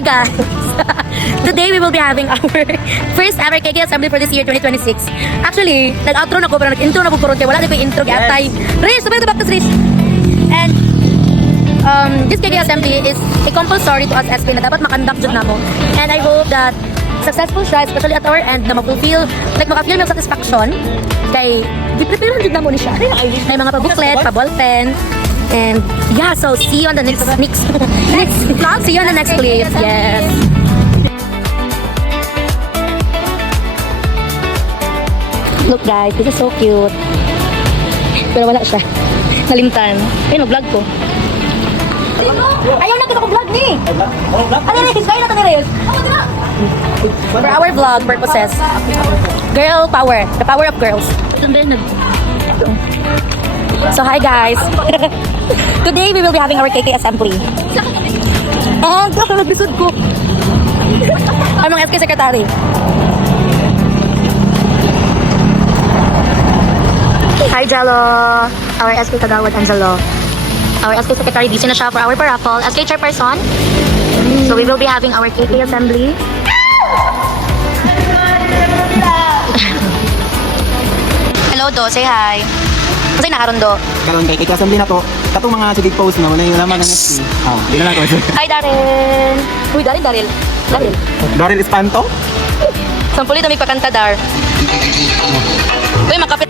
Hi guys! Today we will be having our first ever KK assembly for this year 2026. Actually, nag-outro na ko pero nag-intro na ko karon kay wala na ko intro gyatay. Riz, sabay back to Riz. And this KK assembly is a compulsory to us SK na dapat makandak jud namo. And I hope that successful siya, especially at our end, na maka-feel ng satisfaction kay di-prepare jud namo ni siya. May mga pa-booklet, pa-ballpen. And yeah, so see you on the next vlog. See you on the next clip. Yes. Look guys, this is so cute. Pero wala siya. Nalimtan. Ayun, mag-vlog ko. Ayaw na kita ko vlog ni. Ano na, kaya na ito ni Reyes. For our vlog purposes. Girl power. The power of girls. So hi guys. Today we will be having our KK assembly. And nagbisod ko. Ang mga SK secretary. Hi Jello. Our SK Kadawad Angelo. Our SK secretary busy na siya for our paraffle. SK chairperson. So we will be having our KK assembly. Hello Do, say hi. Kasi nakaroon Do. Karon kay assembly na to. Katong mga civic post na wala yung laman ng SK. Di na nato. Hi Daryl. Uy, Daryl. Daryl Espanto? Sampuli na may pakanta Dar. Uy, makapit.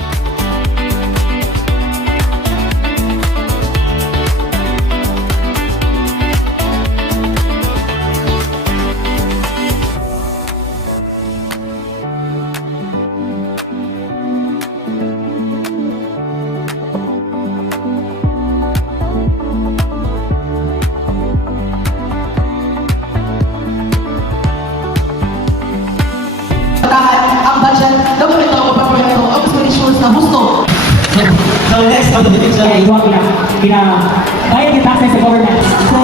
Ang budget, gawin ito ang pagpapalit ng expeditions na gusto. So next on the picture ay ito bayad yung taxes sa government. So,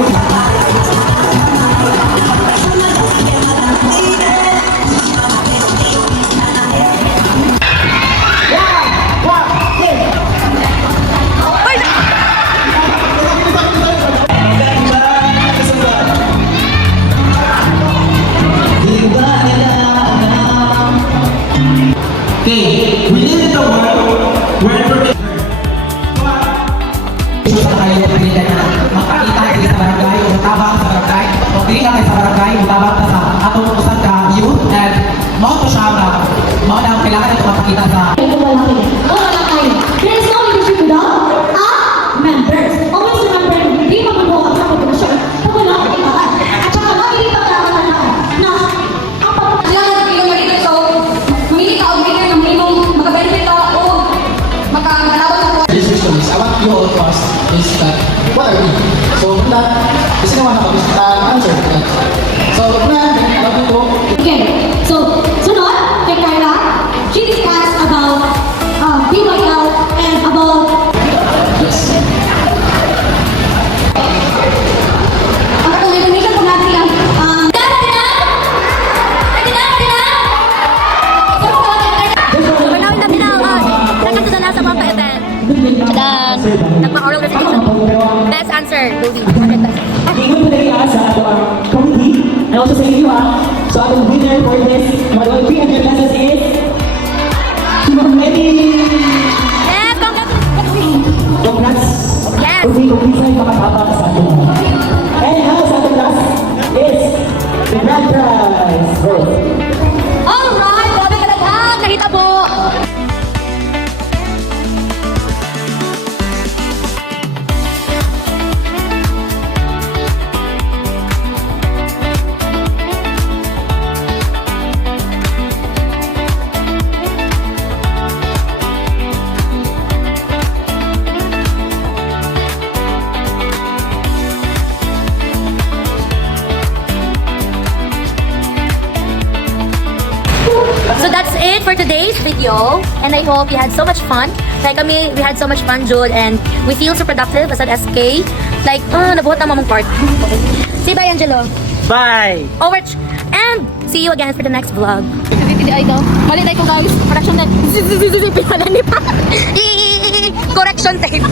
Okay, we live in the world where information sa kayo na pilihan na makakita kayo sa barangay o tabang sa barangay o pilihan kayo sa barangay o tabang sa atong usan ka youth and mga to siya na mga na kailangan ito makakita sa There is no leadership without members. Always remember, hindi magbubuo ang pagpapagpapasyon pag wala ang kailangan. At saka lagi din pagkakaroon na ang pagpapagpapasyon. So, mamili ka o bigyan ng minimum makabenefit ka o makakalawat ng this question is I want you all to ask is that what are we? So from that, kasi naman ako answer to that. So from that, I want you to Okay, so sunod, kay Carla, she discussed about BYL and about yes. ang katong information kung natin ang We're now in the middle of second to the last of the event. Tadang! Nagpa-oral recitation. Best answer, Louie. 100 pesos. ingon po dali sa ato ang committee and also sa inyo So atong winner for this 300 pesos is Mary. Yes, Congrats. Yes. Kung sa makatabang sa ato. And now sa ating last is the grand prize. Go. Alright, grabe ka naghan. Nakita mo. So that's it for today's video, and I hope you had so much fun. Like kami, we had so much fun, Jul, and we feel so productive as an SK. Like, nabuhat na mamong part. Okay. Say bye, Angelo. Bye! Over. And see you again for the next vlog. PDI daw. Mali tayo ko guys. Correction net. Correction tape.